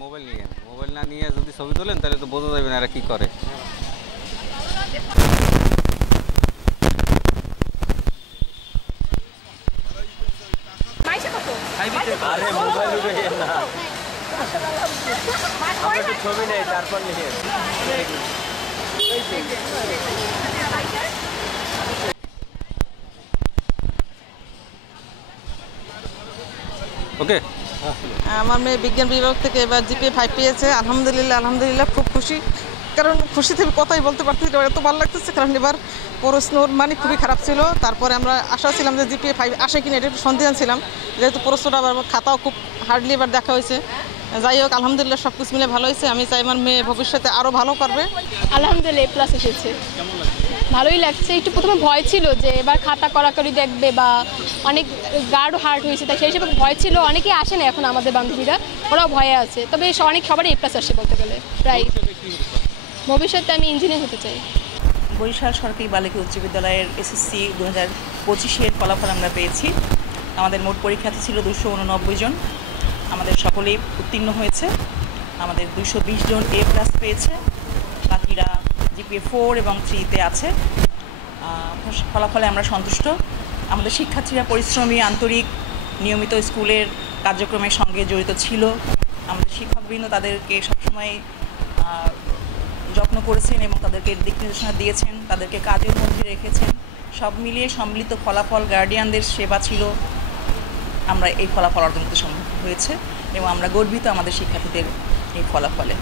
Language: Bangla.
মোবাইল না নিয়ে যদি ছবি তোলেন তাহলে তো বোঝা যাবে না এরা কি করে। ছবি নেই তারপর নিয়ে ওকে। আমার মেয়ে বিজ্ঞান বিভাগ থেকে এবার জিপিএ 5 পেয়েছে। আলহামদুলিল্লাহ খুব খুশি, কারণ খুশিতে কথাই বলতে পারতেছি, এত ভালো লাগতেছে। কারণ এবার প্রশ্নর মানে খুবই খারাপ ছিল। তারপরে আমরা আশা ছিলাম যে জিপিএ 5 আসে কিনা, এটা একটু সন্দেহান ছিলাম, যেহেতু প্রশ্নটা আবার খাতাও খুব হার্ডলি এবার দেখা হয়েছে। যাই হোক আলহামদুলিল্লাহ সব কিছু মিলে ভালো হয়েছে। আমি চাই আমার মেয়ে ভবিষ্যতে আরও ভালো করবে। আলহামদুলিল্লাহ A+ এসেছে, ভালোই লাগছে। একটু প্রথমে ভয় ছিল যে এবার খাতা কড়াকড়ি দেখবে বা অনেক গাঢ় হার্ড হয়েছে, তাই সেই হিসেবে ভয় ছিল। অনেকেই আসে না এখন আমাদের বান্ধবীরা, ওরাও ভয়ে আছে। তবে সবারই A+ আসে বলতে গেলে প্রায়। ভবিষ্যতে আমি ইঞ্জিনিয়ার হতে চাই। বরিশাল সরকারি বালিকা উচ্চ বিদ্যালয়ের SSC 2025-এর ফলাফল আমরা পেয়েছি। আমাদের মোট পরীক্ষার্থী ছিল 289 জন। আমাদের সকলেই উত্তীর্ণ হয়েছে। আমাদের 220 জন A+ পেয়েছে, বাকিরা জিপিএ 4 এবং 3-তে আছে। ফলাফলে আমরা সন্তুষ্ট। আমাদের শিক্ষার্থীরা পরিশ্রমী, আন্তরিক, নিয়মিত স্কুলের কার্যক্রমের সঙ্গে জড়িত ছিল। আমাদের শিক্ষকবৃন্দ তাদেরকে সবসময় যত্ন করেছেন এবং তাদেরকে দিক নির্দেশনা দিয়েছেন, তাদেরকে কাজের মধ্যে রেখেছেন। সব মিলিয়ে সম্মিলিত ফলাফল, গার্ডিয়ানদের সেবা ছিল, আমরা এই ফলাফল অর্জন করতে সম্ভব হয়েছে এবং আমরা গর্বিত আমাদের শিক্ষার্থীদের এই ফলাফলে।